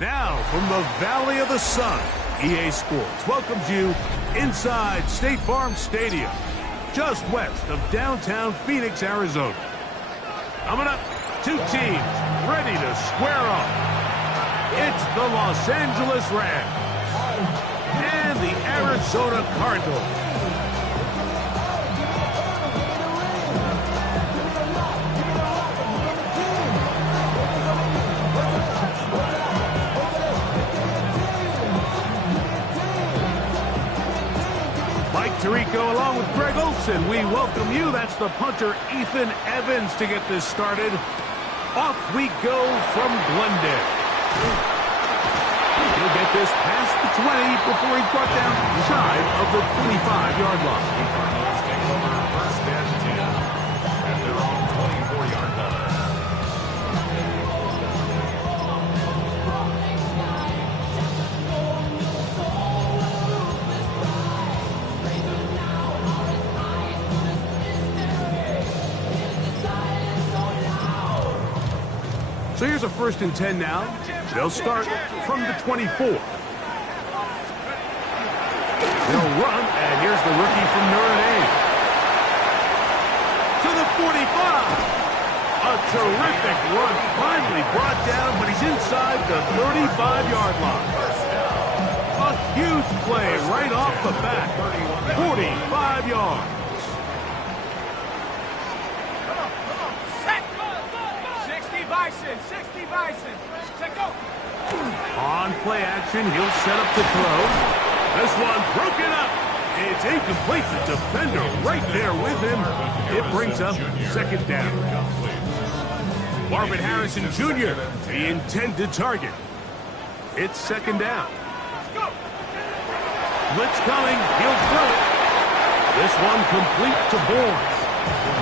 Now, from the Valley of the Sun, EA Sports welcomes you inside State Farm Stadium, just west of downtown Phoenix, Arizona. Coming up, two teams ready to square off. It's the Los Angeles Rams and the Arizona Cardinals. Mike Tirico along with Greg Olson. We welcome you. That's the punter, Ethan Evans, to get this started. Off we go from Glendale. He'll get this past the 20 before he's brought down shy of the 25-yard line. Cardinals take over first and 10 at their own 24-yard line. So here's a 1st and 10 now. They'll start from the 24. They'll run, and here's the rookie from Notre Dame. To the 45. A terrific run, finally brought down, but he's inside the 35-yard line. A huge play right off the bat. 45 yards. Bison, 60 Bison. Check go. On play action, he'll set up to throw. This one broken up. It's incomplete. The defender right there with him. It brings up 2nd down. Marvin Harrison Jr., the intended target. It's 2nd down. Blitz coming. He'll throw it. This one complete to Bourne.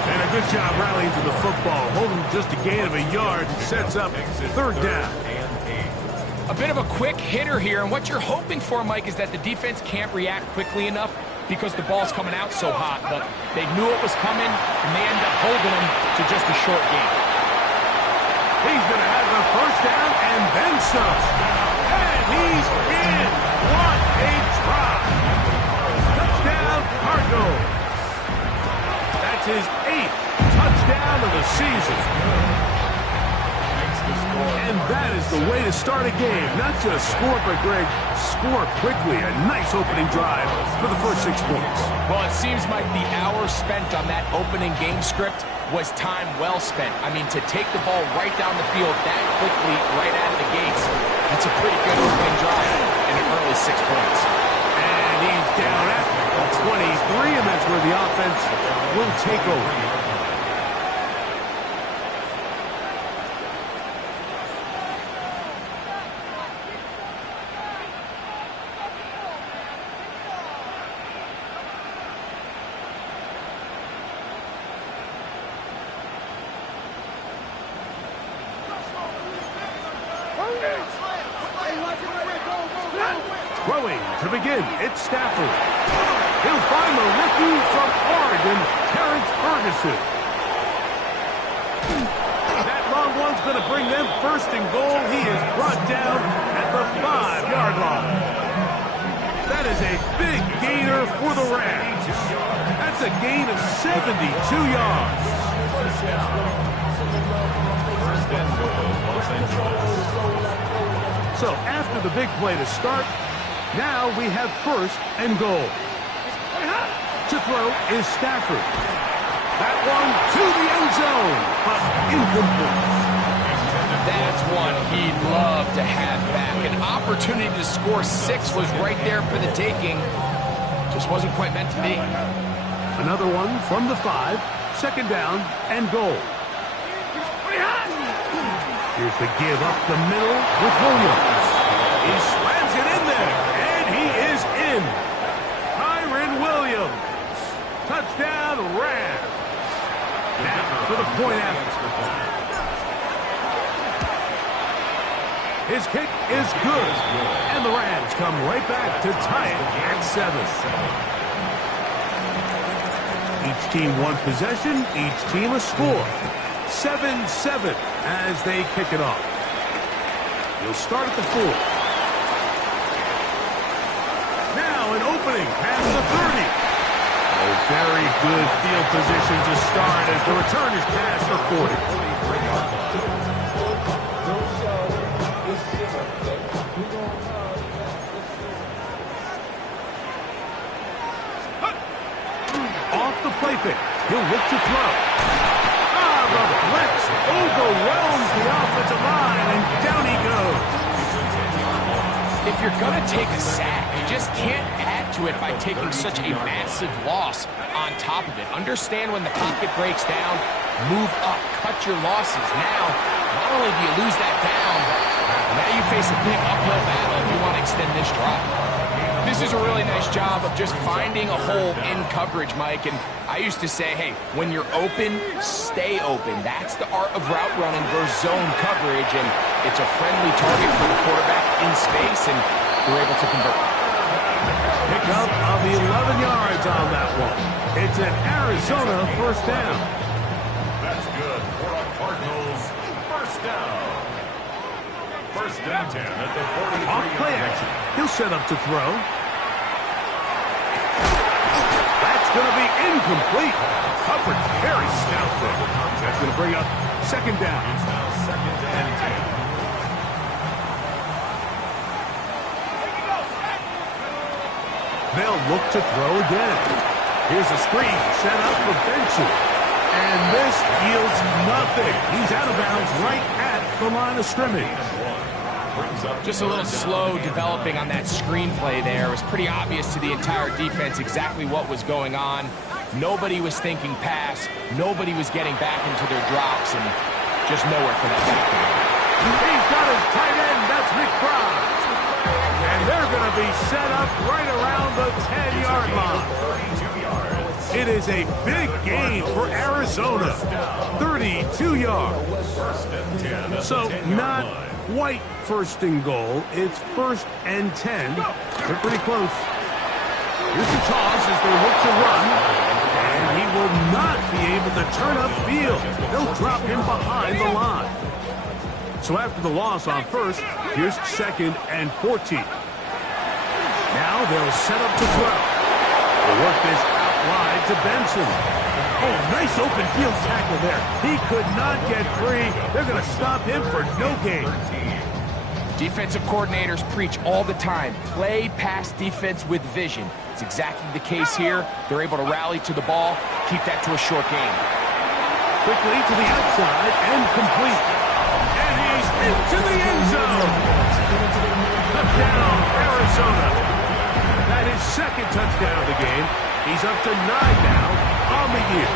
And a good job rallying to the football. Holding just a gain of a yard. Sets up 3rd down. A bit of a quick hitter here, and what you're hoping for, Mike, is that the defense can't react quickly enough because the ball's coming out so hot. But they knew it was coming, and they end up holding them to just a short gain. He's going to have the 1st down and then some. And he's in. What a try. Touchdown, Cardinals. That's his 8th touchdown of the season. And that is the way to start a game. Not just score, but, Greg, score quickly. A nice opening drive for the first 6 points. Well, it seems like the hour spent on that opening game script was time well spent. I mean, to take the ball right down the field that quickly, right out of the gates, it's a pretty good opening drive in an early 6 points. And he's down at 23, and that's where the offense will take over. Throwing to begin, it's Stafford. He'll find the rookie from Oregon, Terrence Ferguson. That long one's going to bring them 1st and goal. He is brought down at the 5-yard line. That is a big gainer for the Rams. That's a gain of 72 yards. So after the big play to start, now we have 1st and goal. To throw is Stafford. That one to the end zone, but incomplete. That's one he'd love to have back. An opportunity to score 6 was right there for the taking. Just wasn't quite meant to be. Another one from the 5, 2nd down and goal. Here's the give up the middle with Williams. He slams it in there, and he is in. Kyren Williams. Touchdown, Rams. Now for the point after. His kick is good, and the Rams come right back to tie it at 7. Each team one possession, each team a score. 7-7 as they kick it off. He'll start at the 4. Now an opening past the 30. A very good field position to start as the return is past the 40. Off the play fake. He'll look to throw. The blitz overwhelms the offensive line, and down he goes. If you're going to take a sack, you just can't add to it by taking such a massive loss on top of it. Understand when the pocket breaks down, move up, cut your losses. Now, not only do you lose that down, now you face a big uphill battle if you want to extend this drive. This is a really nice job of just finding a hole in coverage, Mike. And I used to say, hey, when you're open, stay open. That's the art of route running versus zone coverage. And it's a friendly target for the quarterback in space, and we're able to convert. Pickup of 11 yards on that one. It's an Arizona first down. That's good for the Cardinals. First down. First down 10 at the 43. Off play action. He'll set up to throw. That's going to be incomplete. Coverage very stout there. That's going to bring up second down. It's now second and 10. They'll look to throw again. Here's a screen set up for Benson. And this yields nothing. He's out of bounds right at the line of scrimmage. Just a little slow developing on that screenplay there. It was pretty obvious to the entire defense exactly what was going on. Nobody was thinking pass. Nobody was getting back into their drops, and just nowhere for that back. He's got his tight end. That's McBride. And they're going to be set up right around the 10-yard line. It is a big gain for Arizona. 32 yards. So not quite first and goal. It's first and 10. They're pretty close. Here's the toss as they look to run. And he will not be able to turn upfield. They'll drop him behind the line. So after the loss on first, here's second and 14. Now they'll set up to throw. They'll work this out wide to Benson. Oh, nice open field tackle there. He could not get free. They're going to stop him for no gain. Defensive coordinators preach all the time, play pass defense with vision. It's exactly the case here. They're able to rally to the ball, keep that to a short game. Quickly to the outside and complete. And he's into the end zone. Touchdown, Arizona. That is second touchdown of the game. He's up to 9 now on the year.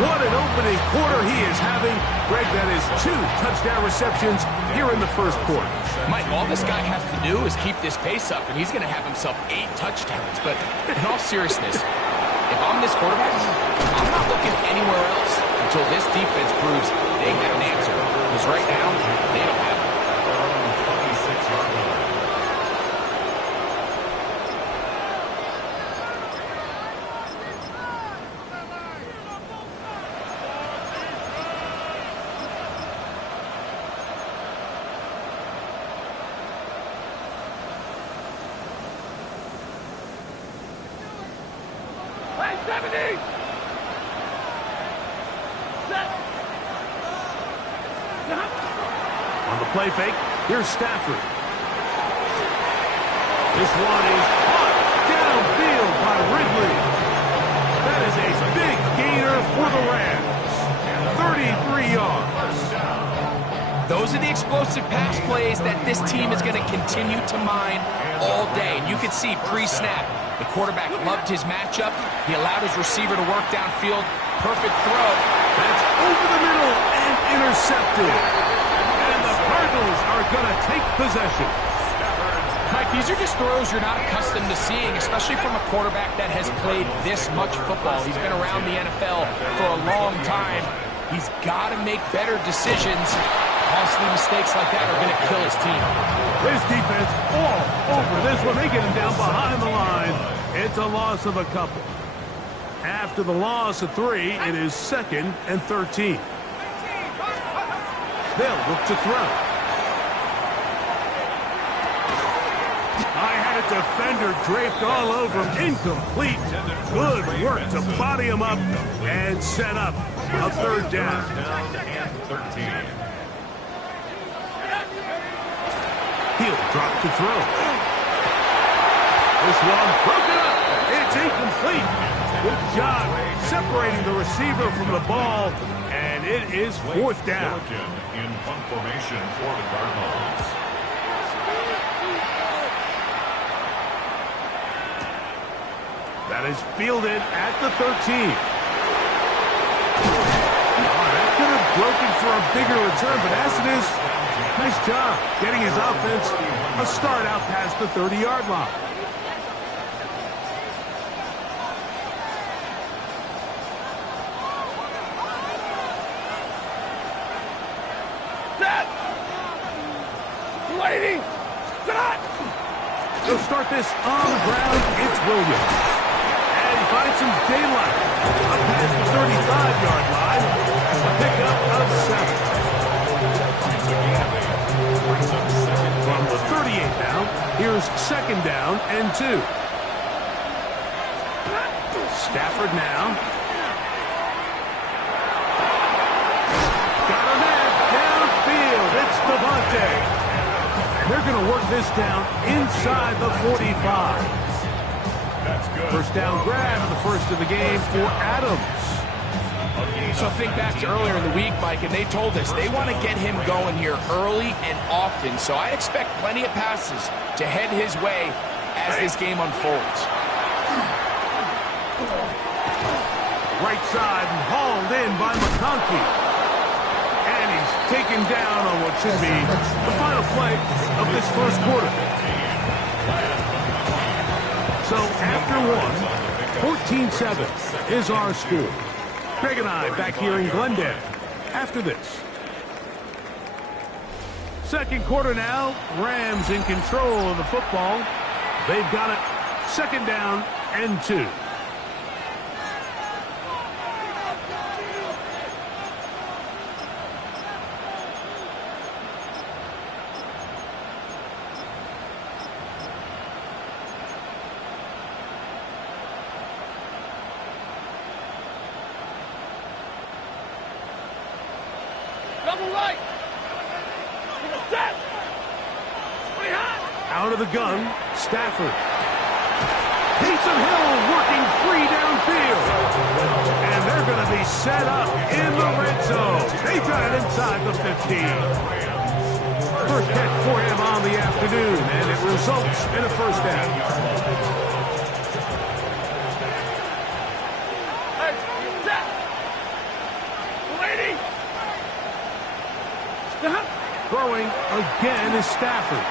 What an opening quarter he is having. Greg, that is 2 touchdown receptions here in the first quarter. Mike, all this guy has to do is keep this pace up, and he's going to have himself 8 touchdowns. But in all seriousness, if I'm this quarterback, I'm not looking anywhere else until this defense proves they have an answer. Because right now, they don't have it. 26-yard line. On the play fake, here's Stafford. This one is caught downfield by Ridley. That is a big gainer for the Rams. 33 yards. Those are the explosive pass plays that this team is going to continue to mine all day. And you can see pre-snap, the quarterback loved his matchup. He allowed his receiver to work downfield. Perfect throw. That's over the middle and intercepted. And the Cardinals are going to take possession. Mike, these are just throws you're not accustomed to seeing, especially from a quarterback that has played this much football. He's been around the NFL for a long time. He's got to make better decisions. Costly mistakes like that are going to kill his team. His defense all over this one. They get him down behind the line. It's a loss of a couple. After the loss of 3, it is second and 13. They'll look to throw. I had a defender draped all over him. Incomplete. Good work to body him up and set up a third down. Down and 13. He'll drop to throw. This one broken up. It's incomplete. Good job separating the receiver from the ball, and it is fourth down. In punt formation for the Cardinals. That is fielded at the 13. That could have broken for a bigger return, but as it is, nice job getting his offense a start out past the 30-yard line. Lady! Stop! They'll start this on the ground. It's Williams. And he finds some daylight up past the 35-yard line. A pickup of 7. From the 38 now, here's second down and 2. Stafford now. Got a man downfield. It's Devontae. They're going to work this down inside the 45. That's good. First down grab, the first of the game for Adams. So think back to earlier in the week, Mike, and they told us they want to get him going here early and often. So I expect plenty of passes to head his way as this game unfolds. Right side and hauled in by McConkey. And he's taken down on what should be the final play of this first quarter. So after one, 14-7 is our score. Greg and I back here in Glendale after this. Second quarter now, Rams in control of the football. They've got it second down and 2. Double right! Set! Out of the gun, Stafford. Taysom Hill working free downfield. And they're going to be set up in the red zone. They got it inside the 15. First catch for him on the afternoon, and it results in a first down. Hey, set! Lady! Stop! Throwing again is Stafford.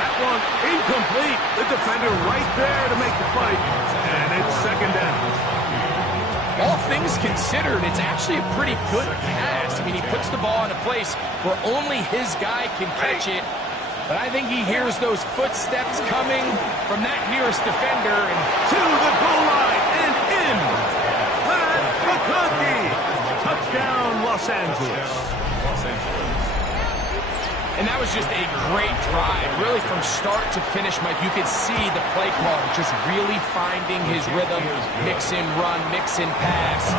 That one incomplete. The defender right there to make the fight. And it's second down. All things considered, it's actually a pretty good pass. I mean, he puts the ball in a place where only his guy can catch it. But I think he hears those footsteps coming from that nearest defender. And to the goal line and in. Matt McConkey. Touchdown, Los Angeles. And that was just a great drive. Really from start to finish, Mike, you could see the play caller just really finding his rhythm. Mix in run, mix in pass.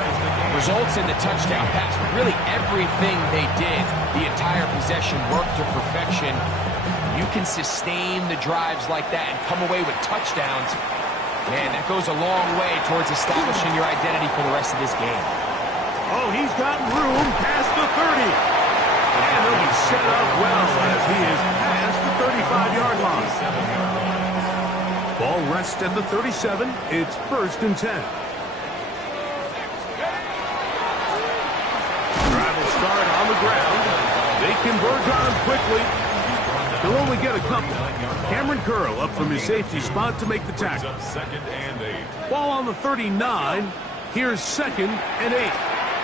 Results in the touchdown pass. But really everything they did, the entire possession worked to perfection. You can sustain the drives like that and come away with touchdowns. Man, that goes a long way towards establishing your identity for the rest of this game. Oh, he's got room past the 30. And he'll be set up well as he is past the 35-yard line. Ball rests at the 37. It's first and 10. Drive will start on the ground. They converge on him quickly. They'll only get a couple. Cameron Curl up from his safety spot to make the tackle. Second and 8. Ball on the 39. Here's second and 8.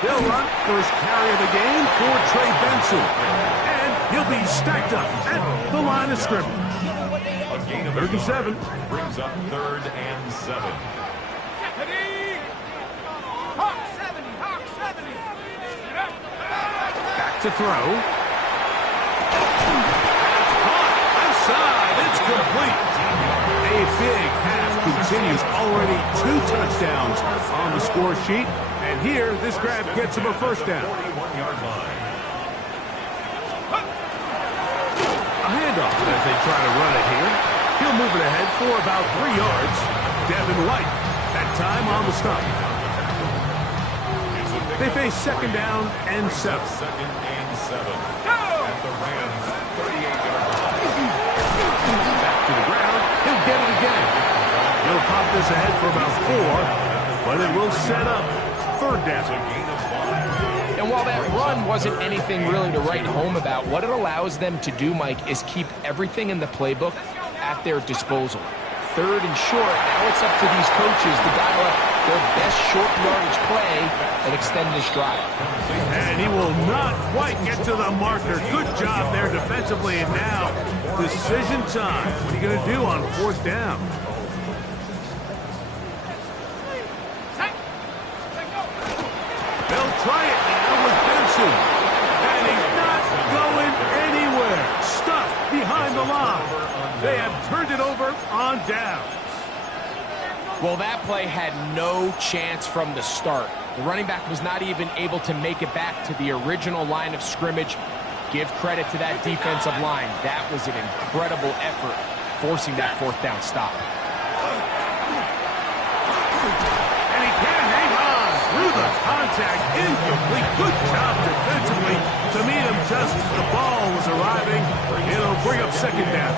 They'll run first carry of the game for Trey Benson. And he'll be stacked up at the line of scrimmage. A gain of 37. Brings up third and 7. Hawk 70! Hawk 70! Back to throw. Left side, it's complete. A big half continues. Already 2 touchdowns on the score sheet. And here, this grab gets him a first down. 41-yard line. A handoff as they try to run it here. He'll move it ahead for about 3 yards. Devin White, that time on the stop. They face second down and 7. Second and 7. At the Rams, 38-yard line. Back to the ground. He'll get it again. He'll pop this ahead for about 4, but it will set up third down. And while that run wasn't anything really to write home about, what it allows them to do, Mike, is keep everything in the playbook at their disposal. Third and short, now it's up to these coaches to dial up their best short yardage play and extend this drive. And he will not quite get to the marker. Good job there defensively. And now, decision time. What are you going to do on 4th down? They'll try it now with Benson. And he's not going anywhere. Stuffed behind the line. They have turned it over on downs. Well, that play had no chance from the start. The running back was not even able to make it back to the original line of scrimmage. Give credit to that defensive line. That was an incredible effort, forcing that 4th down stop. And he can't hang on through the contact. Incomplete. Good job defensively to meet him just as the ball was arriving. It'll bring up second down.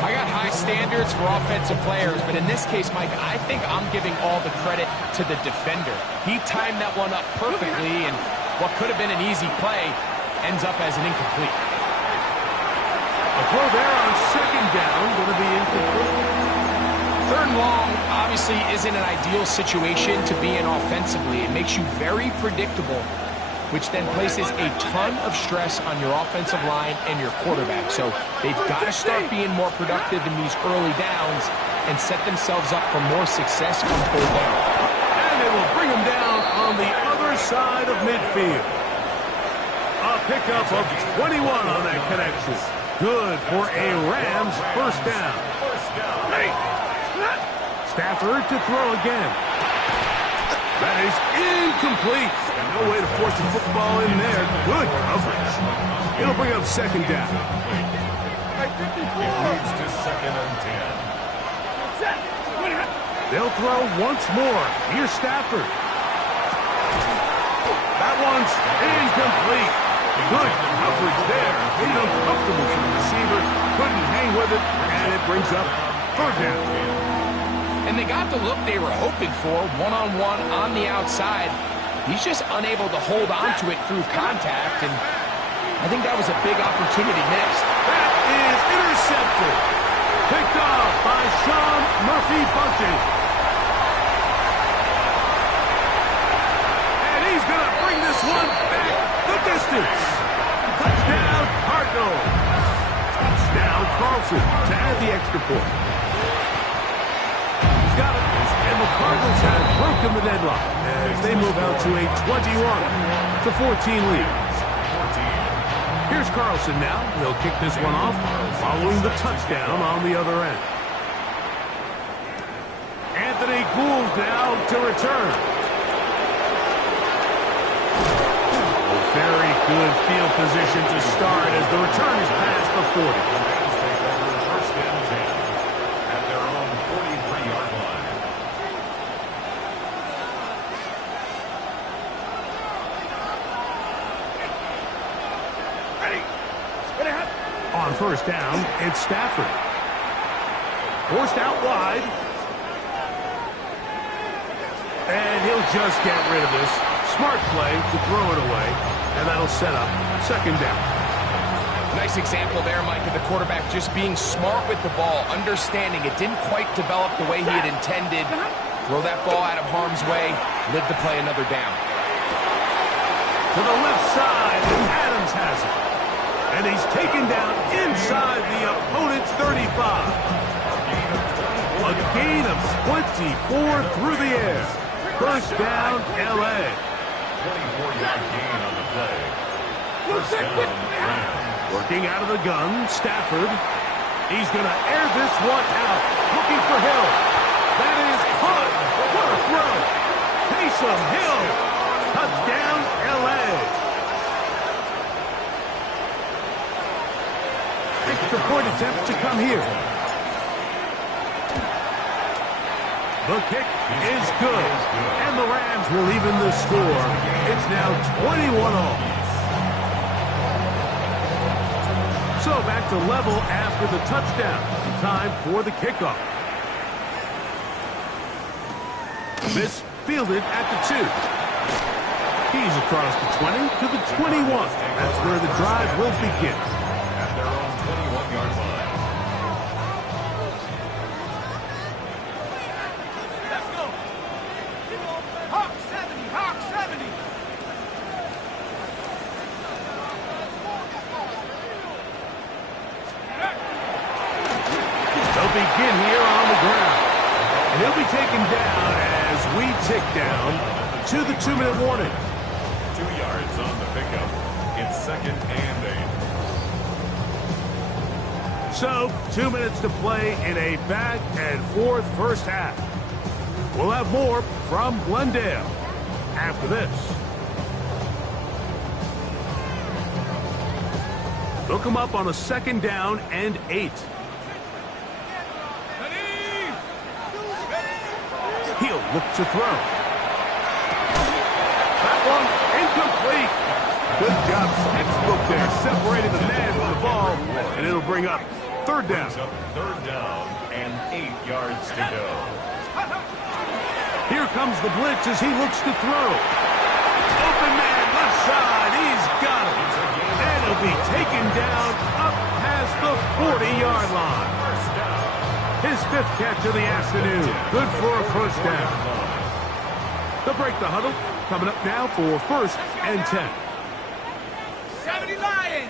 I got high standards for offensive players, but in this case, Mike, I think I'm giving all the credit to the defender. He timed that one up perfectly, and what could have been an easy play ends up as an incomplete. A throw there on second down, going to be incomplete. 3rd and long obviously isn't an ideal situation to be in offensively. It makes you very predictable, which then places a ton of stress on your offensive line and your quarterback. So they've got to start being more productive in these early downs and set themselves up for more success on 3rd down. And they will bring him down on the other side of midfield. A pickup of 21 on that connection. Good for a Rams first down. Stafford to throw again. That is incomplete. And no way to force the football in there. Good coverage. It'll bring up second down. It moves to second and 10. They'll throw once more. Here's Stafford. That one's incomplete. Good coverage there. Made it uncomfortable for the receiver. Couldn't hang with it. And it brings up third down. And they got the look they were hoping for, one-on-one on the outside. He's just unable to hold on to it through contact, and I think that was a big opportunity missed. That is intercepted. Picked off by Sean Murphy-Bunting. And he's going to bring this one back the distance. Touchdown, Cardinals. Touchdown, Carlson to add the extra point. Got it. And the Cardinals have broken the deadlock as they move out to a 21-14 lead. Here's Carlson now. He'll kick this one off following the touchdown on the other end. Anthony Gould now to return. Very good field position to start as the return is past the 40. First down 10 at their own 43-yard line. On first down, it's Stafford. Forced out wide. And he'll just get rid of this. Smart play to throw it away. And that'll set up second down. Nice example there, Mike, of the quarterback just being smart with the ball, understanding it didn't quite develop the way he had intended. Throw that ball out of harm's way, live to play another down. To the left side, and Adams has it. And he's taken down inside the opponent's 35. A gain of 24 through the air. First down, L.A. 24-yard gain on the play. First down, Rams. Working out of the gun, Stafford. He's going to air this one out. Looking for Hill. That is caught. What a throw. Taysom Hill. Touchdown, L.A. Extra point attempt to come here. The kick is good. And the Rams will even the score. It's now 21-all. So back to level after the touchdown. Time for the kickoff. This fielded at the 2. He's across the 20 to the 21. That's where the drive will begin. At their own 21-yard line. Let's go. Hawk 70, Hawk 70. They'll begin here on the ground. And he'll be taken down as we tick down to the 2-minute warning. 2 yards on the pickup. It's 2nd and 8. So, 2 minutes to play in a back-and-forth first half. We'll have more from Glendale after this. Look him up on a 2nd down and 8. He'll look to throw. That one incomplete. Good job, textbook there, separating the man from the ball, and it'll bring up 3rd down. Up 3rd down and 8 yards to go. Here comes the blitz as he looks to throw. Open man, left side, he's got it. And he'll be taken down up past the 40-yard line. His 5th catch of the afternoon. Good for a 1st down. They'll break the huddle. Coming up now for 1st and 10. 70 Lions.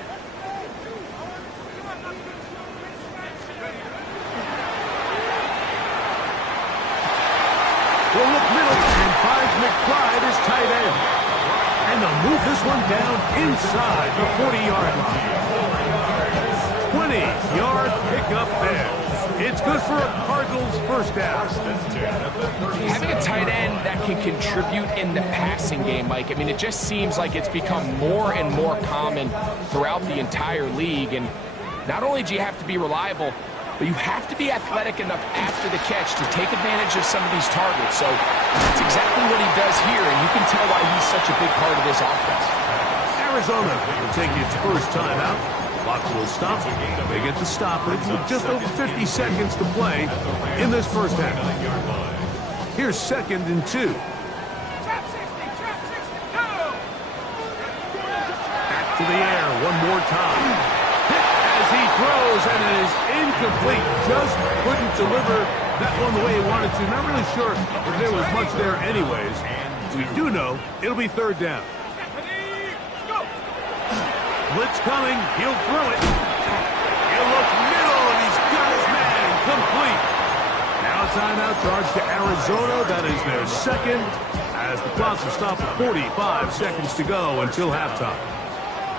Will look middle and finds McBride as tight end. And they'll move this one down inside the 40-yard line. 20-yard pickup there. It's good for a Cardinals 1st down. Having a tight end that can contribute in the passing game, Mike, I mean, it just seems like it's become more and more common throughout the entire league. And not only do you have to be reliable, but you have to be athletic enough after the catch to take advantage of some of these targets. So that's exactly what he does here, and you can tell why he's such a big part of this offense. Arizona will take its first time out. Clock will stop. They get the stoppage with just over 50 seconds to play in this first half. Here's 2nd and 2. Trap 60, go. Back to the air one more time. Hit as he throws, and it is incomplete. Just couldn't deliver that one the way he wanted to. Not really sure if there was much there anyways. We do know it'll be 3rd down. Blitz coming. He'll throw it. He'll look middle, and he's got his man complete. Now a timeout charge to Arizona. That is their 2nd, as the clock will stop at 45 seconds to go until halftime.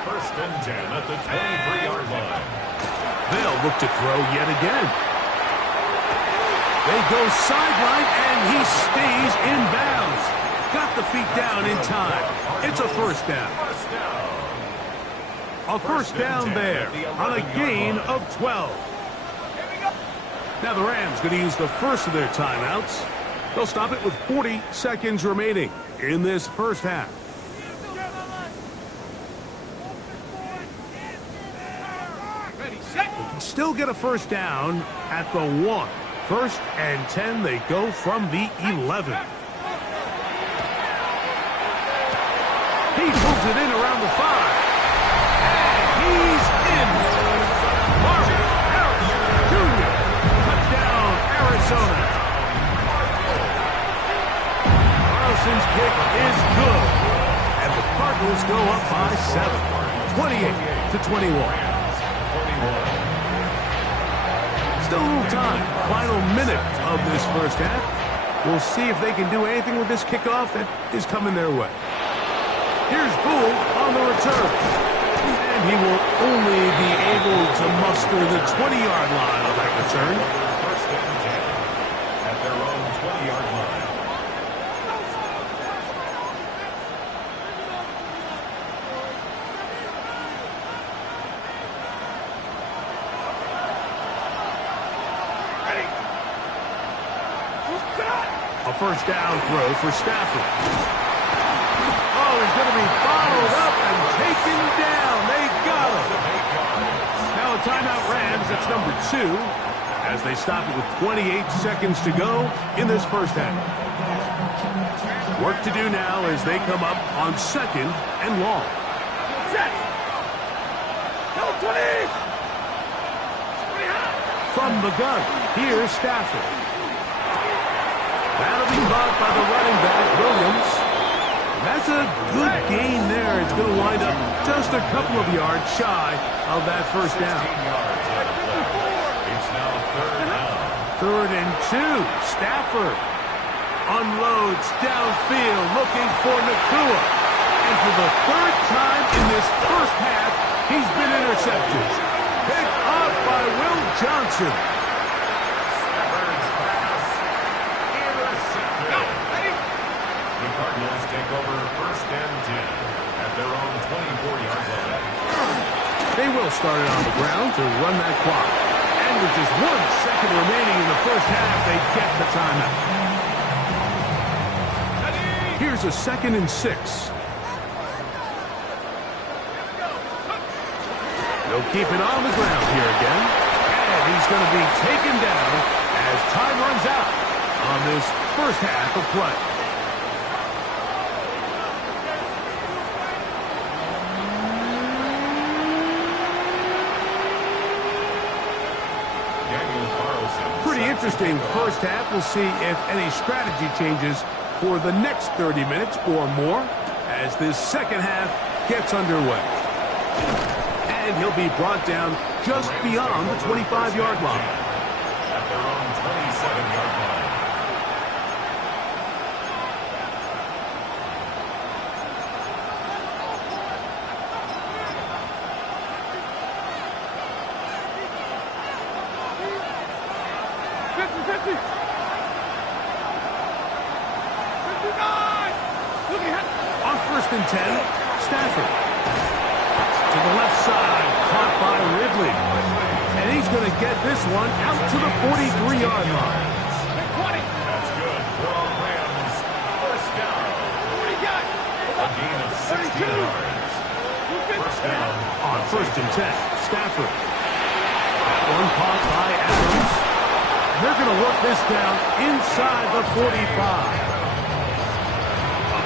1st and 10 at the 23-yard line. They'll look to throw yet again. They go sideline, and he stays in bounds. Got the feet down in time. It's a 1st down. A 1st down there on a gain of 12. Now the Rams going to use the first of their timeouts. They'll stop it with 40 seconds remaining in this first half. They can still get a 1st down at the 1. 1st and 10, they go from the 11. He pulls it in around the 5. He's in. Marvin Harrison Jr. Touchdown, Arizona. Carlson's kick is good. And the Cardinals go up by 7. 28-21. Still a little time. Final minute of this first half. We'll see if they can do anything with this kickoff that is coming their way. Here's Gould on the return. And he will only be able to muster the 20-yard line on that return. First and 10 at their own 20-yard line. A first down throw for Stafford. Oh, he's going to be bottled up and taken down. They got him. Now a timeout Rams. It's number 2 as they stop it with 28 seconds to go in this first half. Work to do now as they come up on 2nd and long. Set. Go 20. From the gun, here's Stafford. That'll be caught by the running back, Williams. That's a good gain there. It's going to wind up just a couple of yards shy of that first down. 16 yards on the play. It's now 3rd down. 3rd and 2. Stafford unloads downfield looking for Nakua. And for the 3rd time in this first half, he's been intercepted. Picked off by Will Johnson. Stafford's pass intercepted. The Cardinals take over 1st and 10 at their own 24-yard line. They will start it on the ground to run that clock. And with just 1 second remaining in the first half, they get the timeout. Here's a 2nd and 6. They'll keep it on the ground here again. And he's going to be taken down as time runs out on this first half of play. Pretty interesting first half. We'll see if any strategy changes for the next 30 minutes or more as this second half gets underway. And he'll be brought down just beyond the 25-yard line. At their own 27-yard line. On 1st and 10, Stafford. To the left side, caught by Ridley. And he's going to get this one out to the 43-yard line. That's good for our Rams. First down. A gain of 16 yards. First down. On 1st and 10, Stafford. That one caught by Adams. And they're going to work this down inside the 45.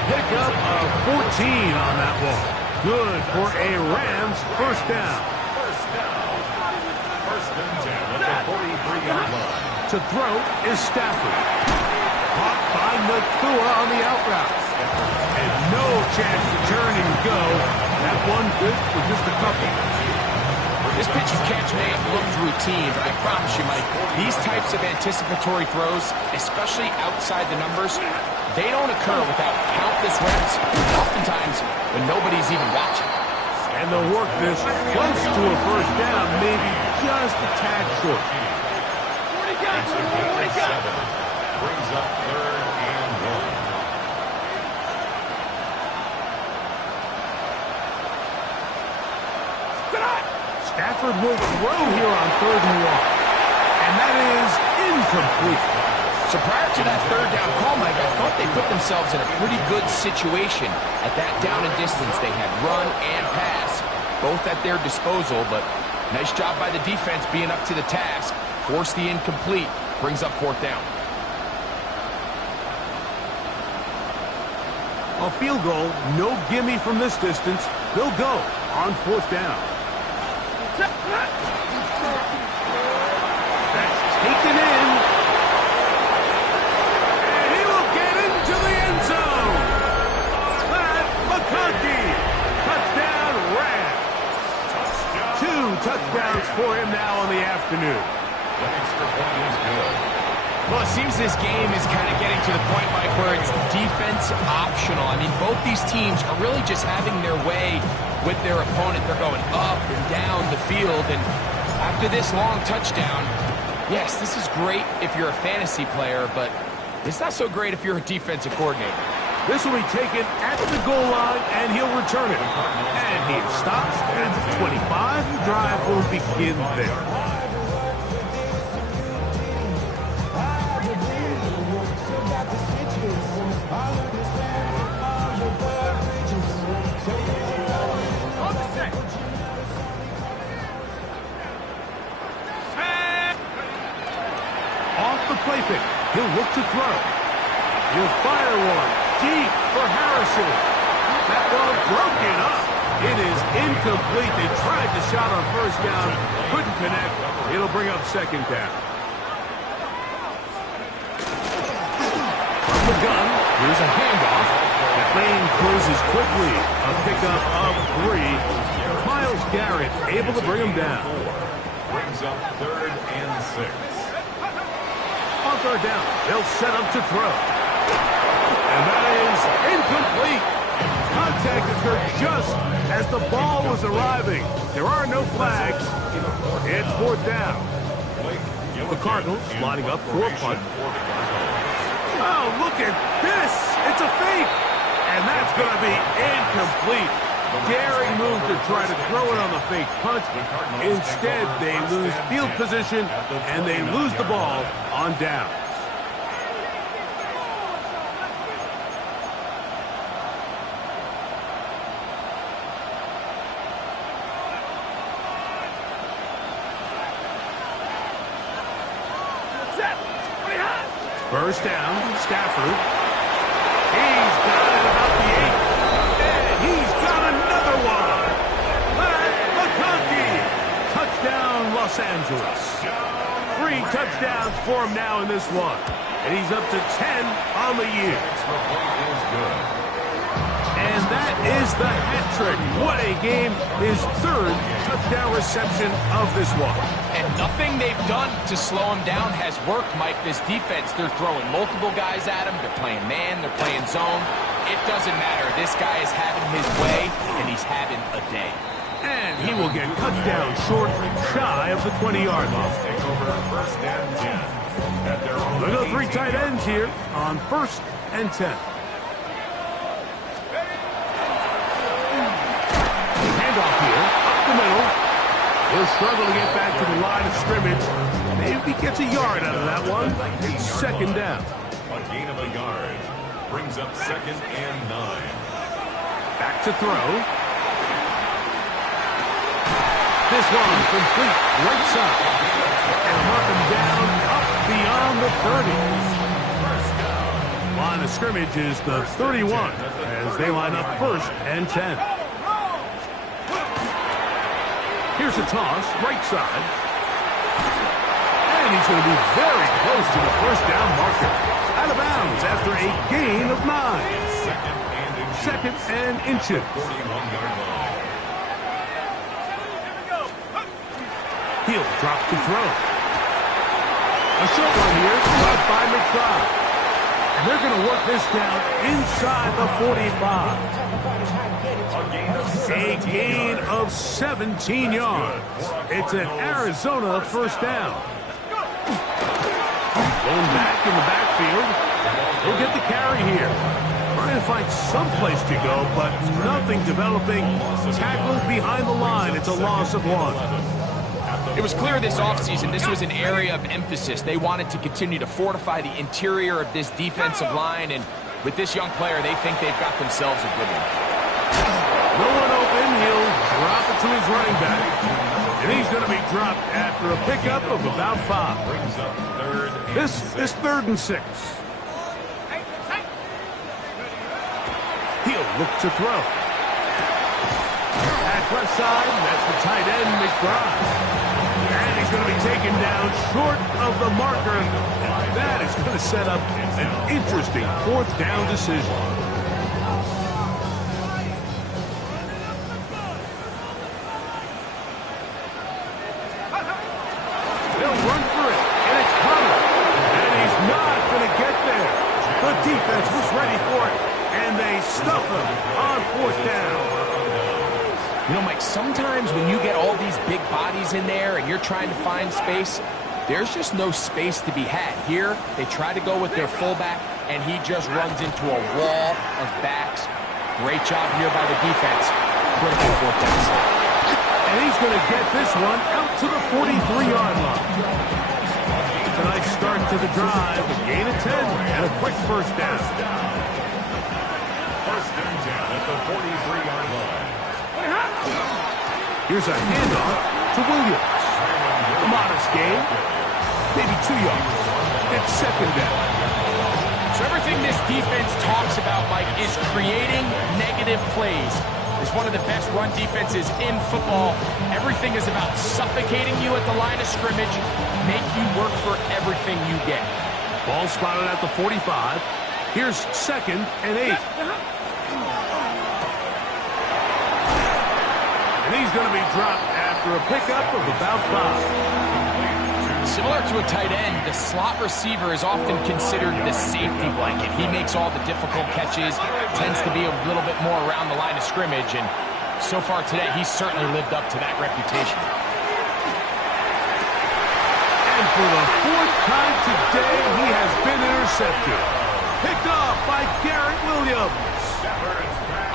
Pickup of 14 on that one. Good for a Rams first down. First down. 1st and 10 at the 43-yard line. To throw is Stafford. Caught by Nakua on the out route. And no chance to turn and go. That one good for just a couple. This pitch and catch may have looked routine, but I promise you, Mike, these types of anticipatory throws, especially outside the numbers, they don't occur without countless reps, oftentimes when nobody's even watching. And they'll work this close to a first down, maybe just a tad short. It's a gain of 7. Brings up 3rd and 1. Stafford will throw here on 3rd and 1. And that is incomplete. So prior to that 3rd down call, Mike, I thought they put themselves in a pretty good situation at that down and distance. They had run and pass, both at their disposal, but nice job by the defense being up to the task. Force the incomplete, brings up 4th down. A field goal, no gimme from this distance. They'll go on 4th down. That's taken in. And he will get into the end zone. Matt McConkey. Touchdown, Rams. 2 touchdowns for him now in the afternoon. The extra point is good. Well, it seems this game is kind of getting to the point, Mike, where it's defense optional. I mean, both these teams are really just having their way with their opponent. They're going up and down the field, and after this long touchdown, yes, this is great if you're a fantasy player, but it's not so great if you're a defensive coordinator. This will be taken at the goal line, and he'll return it. And he stops at the 25. The drive will begin there. Off the play fake, he'll look to throw. He'll fire one deep for Harrison. That ball broken up. It is incomplete. They tried the shot on first down, couldn't connect. It'll bring up second down. From the gun, here's a handoff. That lane closes quickly. A pickup of 3. Myles Garrett able to bring him down. Brings up 3rd and 6. On third down, they'll set up to throw. And that is incomplete. Contact occurred just as the ball was arriving. There are no flags. It's 4th down. The Cardinals lining up for a punt. Oh, look at this. It's a fake. And that's going to be incomplete. Daring move to try to throw it on the fake punt. Instead, they lose field position, and they lose the ball on down. First down, Stafford. He's got it about the 8. And he's got another one. McConkey. Touchdown, Los Angeles. 3 touchdowns for him now in this one. And he's up to 10 on the year. And that is the hat trick. What a game. His 3rd touchdown reception of this one. And nothing they've done to slow him down has worked, Mike. This defense, they're throwing multiple guys at him. They're playing man. They're playing zone. It doesn't matter. This guy is having his way, and he's having a day. And he will get cut down short, shy of the 20-yard line. Take over 1st and 10. At their own Look at 3 tight ends here on 1st and 10. Handoff here, up the middle. He'll struggle to get back to the line of scrimmage. Maybe he gets a yard out of that one. It's 2nd down. A gain of a yard. Brings up 2nd and 9. Back to throw. This one complete right side. And mark him down up beyond the 30. Line of scrimmage is the 31 as they line up 1st and 10. Here's a toss, right side. And he's going to be very close to the 1st down marker. Out of bounds after a gain of 9. 2nd and inches. 41-yard line. He'll drop to throw. A short one here, caught by McBride. And they're going to work this down inside the 45. A gain of 17 yards. It's an Arizona 1st down. Going back in the backfield. He'll get the carry here. Trying to find some place to go, but nothing developing. Tackled behind the line. It's a loss of 1. It was clear this offseason this was an area of emphasis. They wanted to continue to fortify the interior of this defensive line, and with this young player, they think they've got themselves a good one. No one open. He'll drop it to his running back. And he's going to be dropped after a pickup of about 5. Brings up 3rd and This 6. is 3rd and 6. He'll look to throw. At left side, that's the tight end, McBride. And he's going to be taken down short of the marker. And that is going to set up an interesting 4th down decision. They'll run for it, and it's Conner. And he's defense was ready for it, and they stuff him on 4th down. You know, Mike, sometimes when you get all these big bodies in there and you're trying to find space, there's just no space to be had. Here, they try to go with their fullback, and he just runs into a wall of backs. Great job here by the defense. Critical 4th down stop. And he's going to get this one out to the 43-yard line. It's a nice start to the drive, a gain of 10, and a quick 1st down. 1st and 10 at the 43-yard line. Here's a handoff to Williams. A modest gain, maybe 2 yards. It's 2nd down. So everything this defense talks about, Mike, is creating negative plays. It's one of the best run defenses in football. Everything is about suffocating you at the line of scrimmage, make you work for everything you get. Ball spotted at the 45. Here's 2nd and 8. And he's going to be dropped after a pickup of about 5. Similar to a tight end, the slot receiver is often considered the safety blanket. He makes all the difficult catches, tends to be a little bit more around the line of scrimmage, and so far today, he's certainly lived up to that reputation. And for the 4th time today, he has been intercepted. Picked off by Garrett Williams.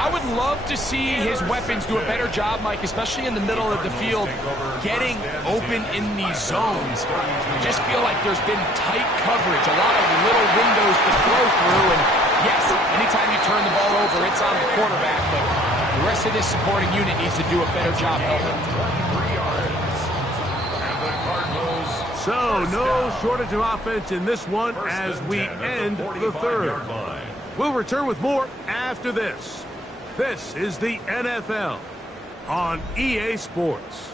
I would love to see his weapons do a better job, Mike, especially in the middle of the field, getting open in these zones. I just feel like there's been tight coverage, a lot of little windows to throw through, and yes, anytime you turn the ball over, it's on the quarterback, but the rest of this supporting unit needs to do a better job helping. So, no shortage of offense in this one as we end the 3rd. We'll return with more after this. This is the NFL on EA Sports.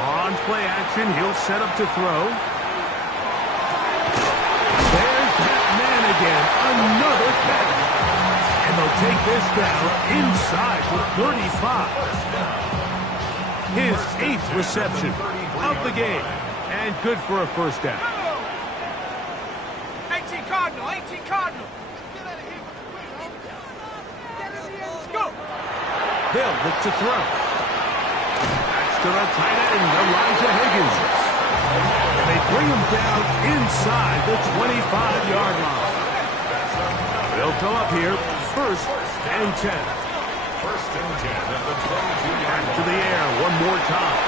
On play action, he'll set up to throw. There's that man again, another catch. And they'll take this down inside the 35. His 8th reception of the game, and good for a 1st down. 18 Cardinal, 18 Cardinal. Let's go. They'll look to throw. That's to the tight end, Elijah Higgins. And they bring him down inside the 25-yard line. They'll come up here, 1st and 10. 1st and 10 at the 22-yard line. To the air one more time.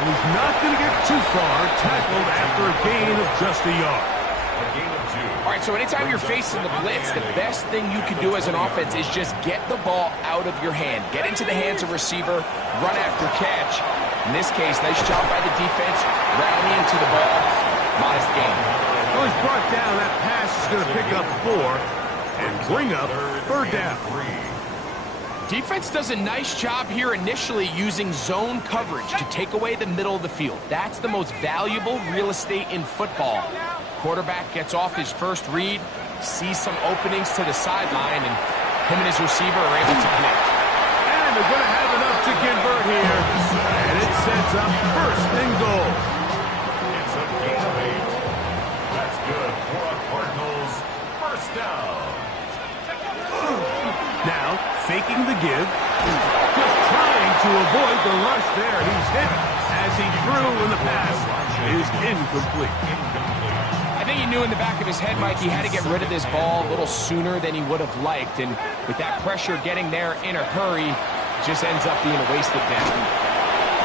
And he's not going to get too far, tackled after a gain of just a yard. A gain of 2. All right, so anytime you're facing the blitz, the best thing you can do as an offense is just get the ball out of your hand. Get into the hands of receiver, run after catch. In this case, nice job by the defense, rallying to the ball. Modest gain. Well, he's brought down. That pass is going to pick up 4 and bring up 3rd down. Defense does a nice job here initially using zone coverage to take away the middle of the field. That's the most valuable real estate in football. Quarterback gets off his first read, sees some openings to the sideline, and him and his receiver are able to connect. And they're going to have enough to convert here. And it sets up 1st and goal. It's a gain of 8. That's good for a Cardinals 1st down. Now, faking the give. Just trying to avoid the rush there. He's hit as he threw, and the pass is incomplete. I think he knew in the back of his head, Mike, he had to get rid of this ball a little sooner than he would have liked. And with that pressure getting there in a hurry, it just ends up being a wasted down.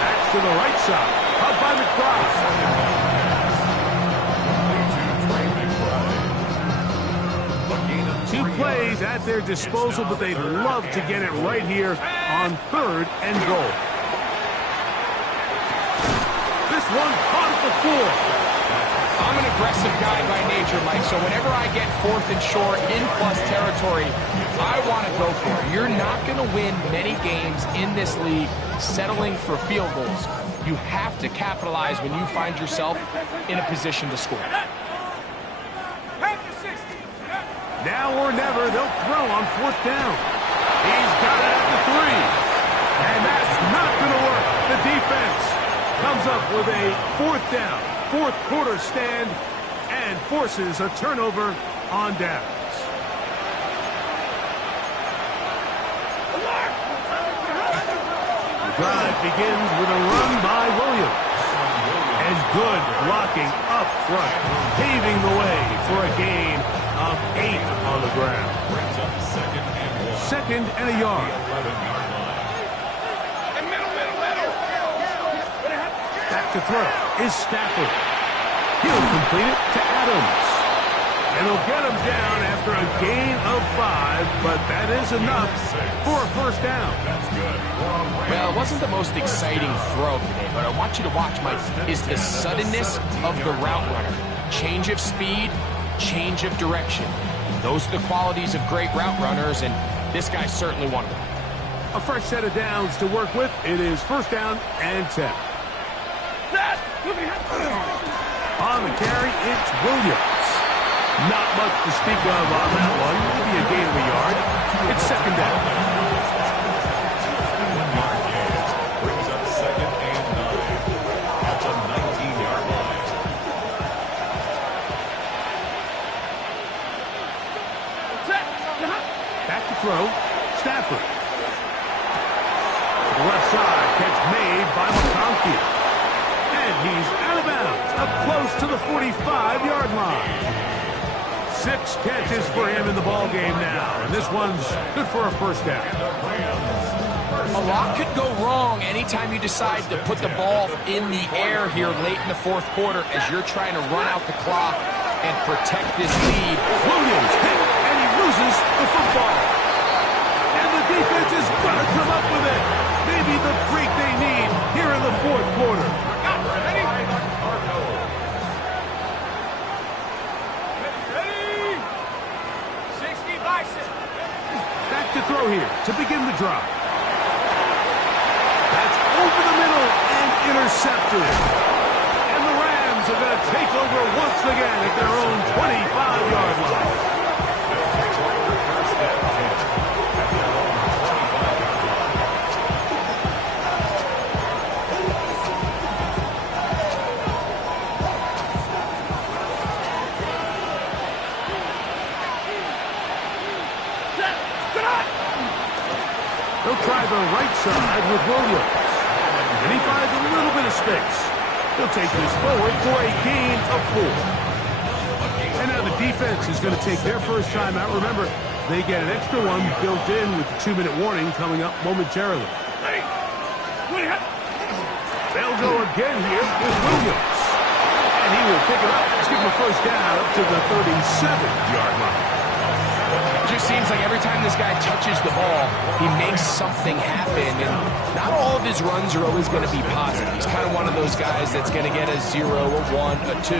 Back to the right side. Caught by McBride. 2 plays at their disposal, but they'd love to get it right here on 3rd and goal. This one caught at the 4. I'm an aggressive guy by nature, Mike, so whenever I get 4th and short in plus territory, I want to go for it. You're not going to win many games in this league settling for field goals. You have to capitalize when you find yourself in a position to score. Now or never, they'll throw on 4th down. He's got it at the 3. And that's not defense comes up with a fourth down, fourth quarter stand, and forces a turnover on downs. The drive begins with a run by Williams. And good blocking up front, paving the way for a gain of 8 on the ground. Brings up second and a yard. Back to throw is Stafford. He'll complete it to Adams. And he'll get him down after a gain of 5, but that is enough for a first down. That's good. Well, it wasn't the most exciting throw today, but I want you to watch, Mike, is the suddenness of the route runner. Change of speed, change of direction. Those are the qualities of great route runners, and this guy's certainly one of them. A fresh set of downs to work with. It is first down and 10. On the carry, it's Williams. Not much to speak of on that one. Maybe a gain of a yard. It's second down. Brings up second and 9. At the 19-yard line. Back to throw. Stafford. To the left side. Catch made by McConkey. And he's out of bounds. Up close to the 45-yard line. 6 catches for him in the ball game now, and this one's good for a first down. A lot could go wrong anytime you decide to put the ball in the air here late in the fourth quarter as you're trying to run out the clock and protect this lead. Williams hit, and he loses the football. And the defense is going to come up with it. Maybe the break they need here in the fourth quarter. Back to throw here to begin the drive. That's over the middle and intercepted. And the Rams are going to take over once again at their own 25-yard line. He'll try the right side with Williams. And he finds a little bit of space. He'll take this forward for a gain of 4. And now the defense is going to take their first time out. Remember, they get an extra one built in with the 2-minute warning coming up momentarily. They'll go again here with Williams. And he will pick it up. Let's give him a first down up to the 37-yard line. It just seems like every time this guy touches the ball, he makes something happen, and not all of his runs are always going to be positive. He's kind of one of those guys that's going to get a 0, a 1, a 2,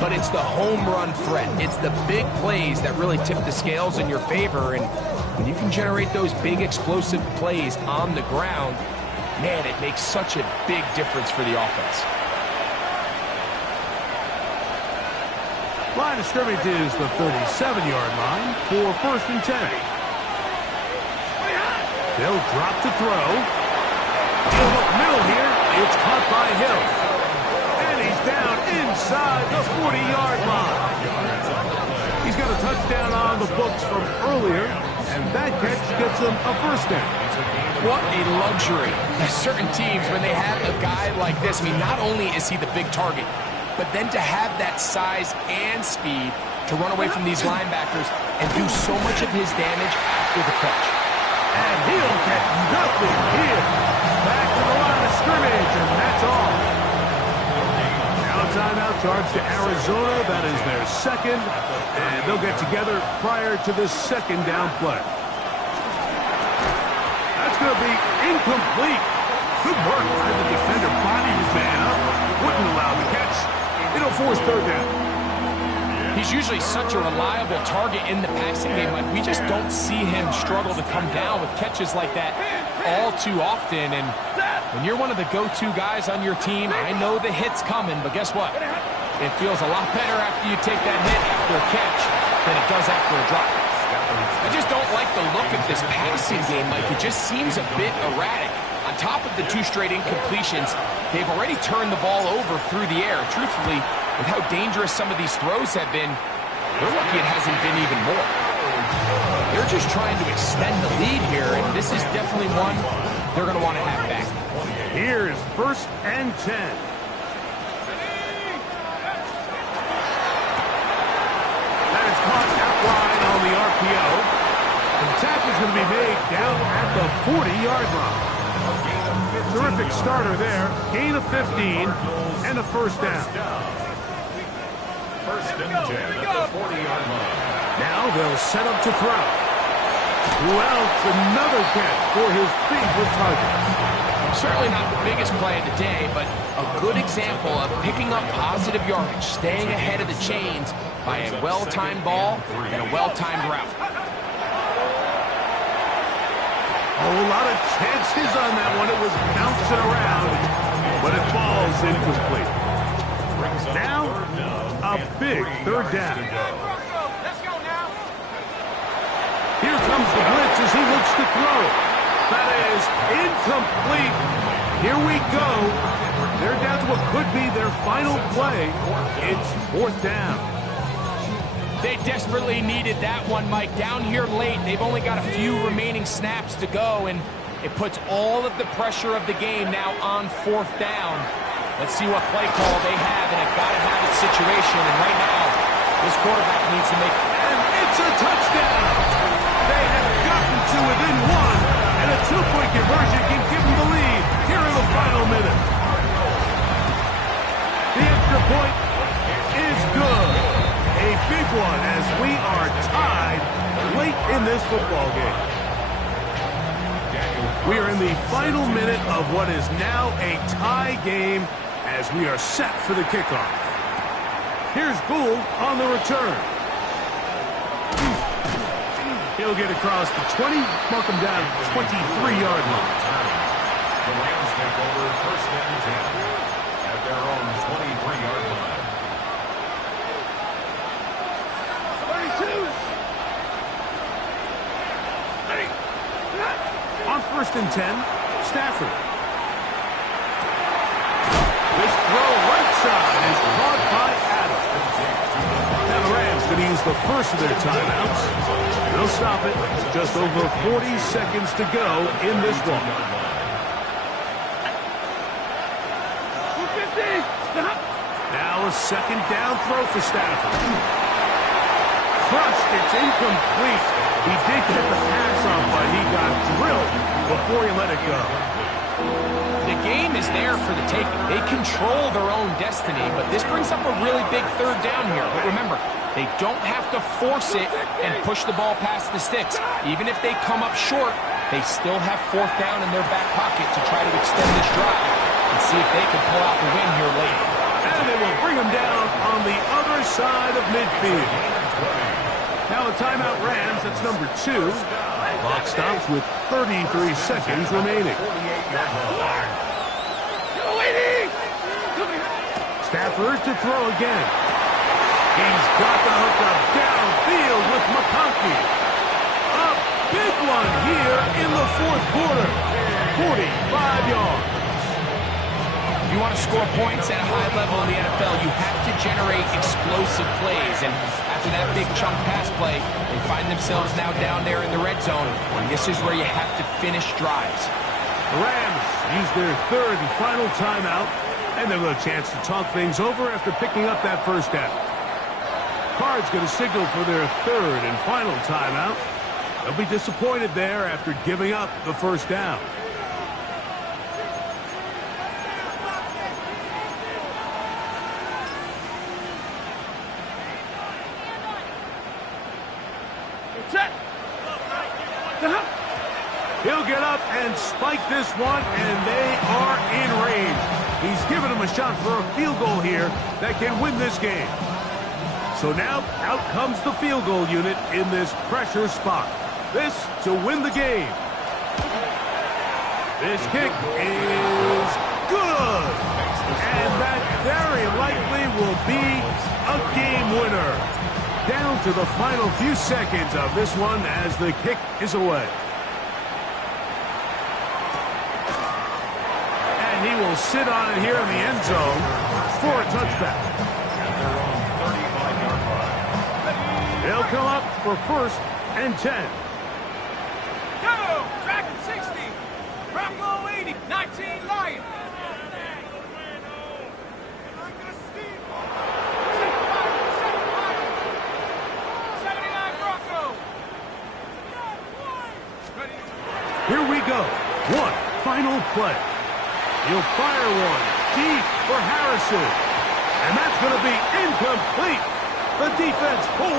but it's the home run threat. It's the big plays that really tip the scales in your favor, and when you can generate those big explosive plays on the ground, man, it makes such a big difference for the offense. Line of scrimmage is the 37-yard line for first and 10. They'll drop to throw. He'll look middle here. It's caught by Hill. And he's down inside the 40-yard line. He's got a touchdown on the books from earlier, and that catch gets him a first down. What a luxury. There's certain teams, when they have a guy like this, I mean, not only is he the big target, but then to have that size and speed to run away from these linebackers and do so much of his damage after the catch. And he'll get nothing here. Back to the line of scrimmage, and that's all. Now a timeout charge to Arizona. That is their second, and they'll get together prior to the second down play. That's going to be incomplete. Good work by the defender, body his man up, wouldn't allow the catch. It'll force third down. He's usually such a reliable target in the passing game. Like, we just don't see him struggle to come down with catches like that all too often. And when you're one of the go-to guys on your team, I know the hit's coming, but guess what? It feels a lot better after you take that hit after a catch than it does after a drop. I just don't like the look of this passing game. Like, it just seems a bit erratic. On top of the 2 straight incompletions, they've already turned the ball over through the air. Truthfully, with how dangerous some of these throws have been, they're lucky it hasn't been even more. They're just trying to extend the lead here, and this is definitely one they're going to want to have back. Here's 1st and 10. That is caught out wide on the RPO. The tackle is going to be made down at the 40-yard line. Terrific starter there. Gain of 15 and a 1st down. 1st and 10 at the 40-yard line. Now they'll set up to throw. Welch, another catch for his favorite target. Certainly not the biggest play of the day, but a good example of picking up positive yardage, staying ahead of the chains by a well-timed ball and a well-timed route. Oh, a lot of chances on that one. It was bouncing around, but it falls incomplete. Now, a big 3rd down. Let's go now. Here comes the blitz as he looks to throw. That is incomplete. Here we go. They're down to what could be their final play. It's 4th down. They desperately needed that one, Mike. Down here late, they've only got a few remaining snaps to go, and it puts all of the pressure of the game now on 4th down. Let's see what play call they have in a gotta-have-it situation, and right now, this quarterback needs to make it. And it's a touchdown. They have gotten to within 1, and a 2-point conversion can give them the lead here in the final minute. The extra point is good. A big one as we are tied late in this football game. We are in the final minute of what is now a tie game as we are set for the kickoff. Here's Gould on the return. He'll get across the 20, mark him down 23-yard line. The Rams take over 1st and 10 at their own 23-yard line. On 1st and 10, Stafford. This throw right side is caught by Adams. Now the Rams going to use the first of their timeouts. They'll stop it. Just over 40 seconds to go in this one. Now a 2nd down throw for Stafford. Crushed, it's incomplete. He did get the pass off, but he got drilled before he let it go. The game is there for the taking. They control their own destiny, but this brings up a really big 3rd down here. But remember, they don't have to force it and push the ball past the sticks. Even if they come up short, they still have 4th down in their back pocket to try to extend this drive and see if they can pull out the win here late. And they will bring him down on the other side of midfield. Now a timeout Rams, that's number 2. Clock stops with 33 seconds remaining. Stafford to throw again. He's got the hook up downfield with McConkey. A big one here in the 4th quarter. 45 yards. If you want to score points at a high level in the NFL, you have to generate explosive plays. And after that big chunk pass play, they find themselves now down there in the red zone. And this is where you have to finish drives. The Rams use their 3rd and final timeout, and they'll have a chance to talk things over after picking up that 1st down. Cards going to signal for their 3rd and final timeout. They'll be disappointed there after giving up the 1st down. He'll get up and spike this one, and they are in range. He's given him a shot for a field goal here that can win this game. So now out comes the field goal unit in this pressure spot. This to win the game. This kick is good. And that very likely will be a game winner. Down to the final few seconds of this one as the kick is away. he will sit on it here in the end zone for a touchback. At their own 35-yard line. They'll come up for 1st and 10. Go! Dragon 60. Bronco 80. 19 Lion. 79 Bronco. Here we go. One final play. He'll fire one deep for Harrison. And that's going to be incomplete. The defense pulls.